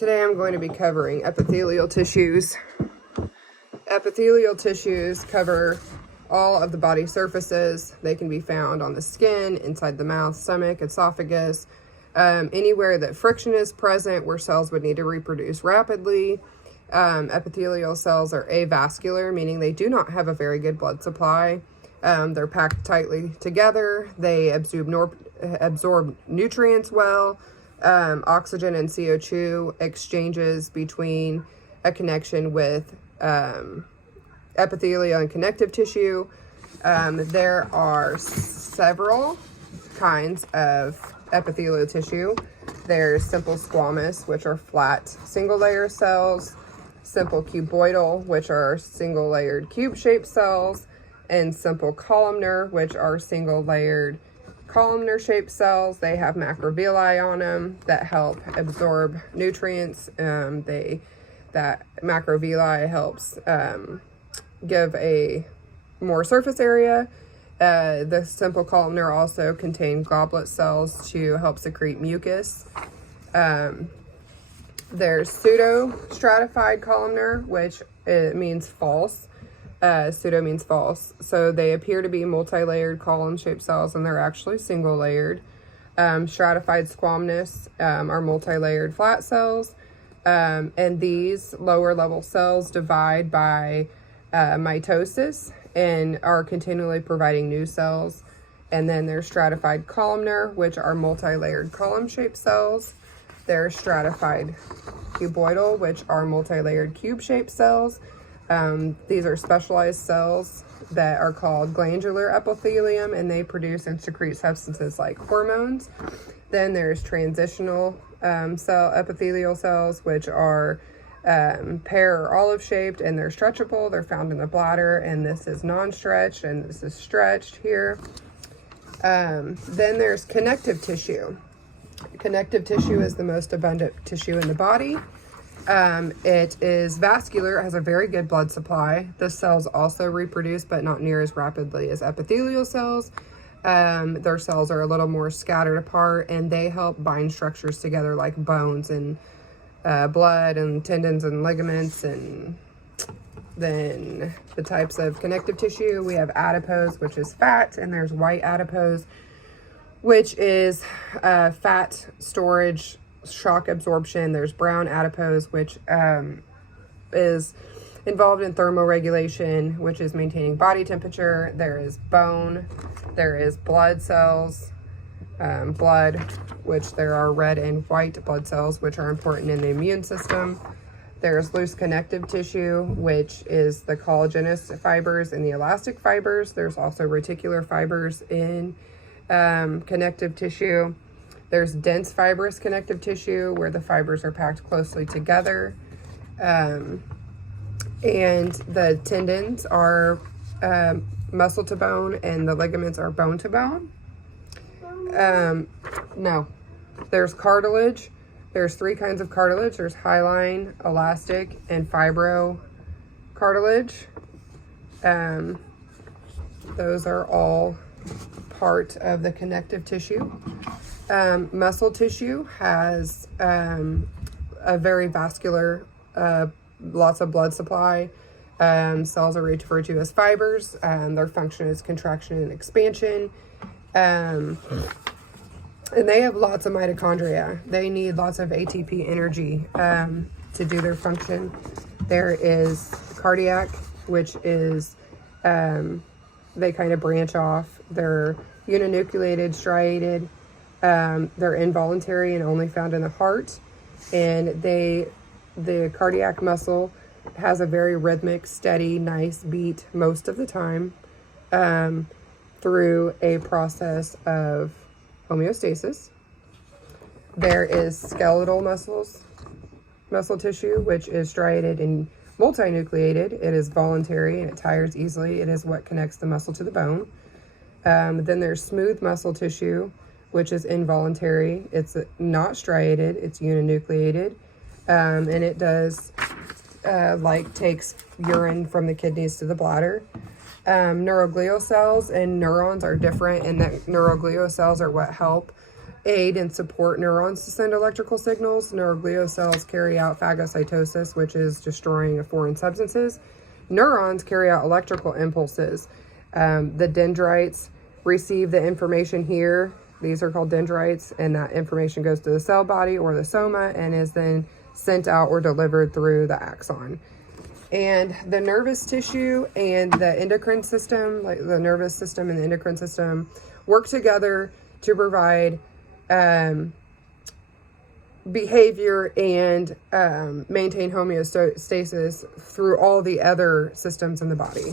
Today I'm going to be covering epithelial tissues. Epithelial tissues cover all of the body surfaces. They can be found on the skin, inside the mouth, stomach, esophagus, anywhere that friction is present where cells would need to reproduce rapidly. Epithelial cells are avascular, meaning they do not have a very good blood supply. They're packed tightly together. They absorb nutrients well. Oxygen and CO2 exchanges between a connection with epithelial and connective tissue. There are several kinds of epithelial tissue. There's simple squamous, which are flat single layer cells, simple cuboidal, which are single layered cube shaped cells, and simple columnar, which are single layered columnar shaped cells. They have macrovilli on them that help absorb nutrients. That macrovilli helps give a more surface area. The simple columnar also contain goblet cells to help secrete mucus. There's pseudo-stratified columnar, which means false. Pseudo means false. So they appear to be multi-layered column-shaped cells, and they're actually single-layered. Stratified squamous are multi-layered flat cells. And these lower-level cells divide by mitosis and are continually providing new cells. And then there's stratified columnar, which are multi-layered column-shaped cells. There's stratified cuboidal, which are multi-layered cube-shaped cells. These are specialized cells that are called glandular epithelium, and they produce and secrete substances like hormones. Then there's transitional cell epithelial cells, which are pear or olive shaped, and they're stretchable. They're found in the bladder, and this is non-stretched, and this is stretched here. Then there's connective tissue. Connective tissue is the most abundant tissue in the body. It is vascular, it has a very good blood supply. The cells also reproduce, but not near as rapidly as epithelial cells. Their cells are a little more scattered apart, and they help bind structures together like bones and blood and tendons and ligaments. And then the types of connective tissue, we have adipose, which is fat, and there's white adipose, which is fat storage, shock absorption. There's brown adipose, which is involved in thermoregulation, which is maintaining body temperature. There is bone. There is blood cells, blood, which there are red and white blood cells, which are important in the immune system. There's loose connective tissue, which is the collagenous fibers and the elastic fibers. There's also reticular fibers in connective tissue. There's dense fibrous connective tissue where the fibers are packed closely together. And the tendons are muscle to bone, and the ligaments are bone to bone. No, there's cartilage. There's three kinds of cartilage. There's hyaline, elastic, and fibro cartilage. Those are all part of the connective tissue. Muscle tissue has a very vascular, lots of blood supply. Cells are referred to as fibers. Their function is contraction and expansion. And they have lots of mitochondria. They need lots of ATP energy to do their function. There is cardiac, which is, they kind of branch off. They're uninucleated, striated. They're involuntary and only found in the heart. And the cardiac muscle has a very rhythmic, steady, nice beat most of the time through a process of homeostasis. There is skeletal muscle tissue, which is striated and multinucleated. It is voluntary and it tires easily. It is what connects the muscle to the bone. Then there's smooth muscle tissue, which is involuntary. It's not striated, it's uninucleated. And it does takes urine from the kidneys to the bladder. Neuroglial cells and neurons are different in that neuroglial cells are what help aid and support neurons to send electrical signals. Neuroglial cells carry out phagocytosis, which is destroying foreign substances. Neurons carry out electrical impulses. The dendrites receive the information here. These are called dendrites, and that information goes to the cell body or the soma and is then sent out or delivered through the axon. And the nervous tissue and the endocrine system, like the nervous system and the endocrine system, work together to provide behavior and maintain homeostasis through all the other systems in the body.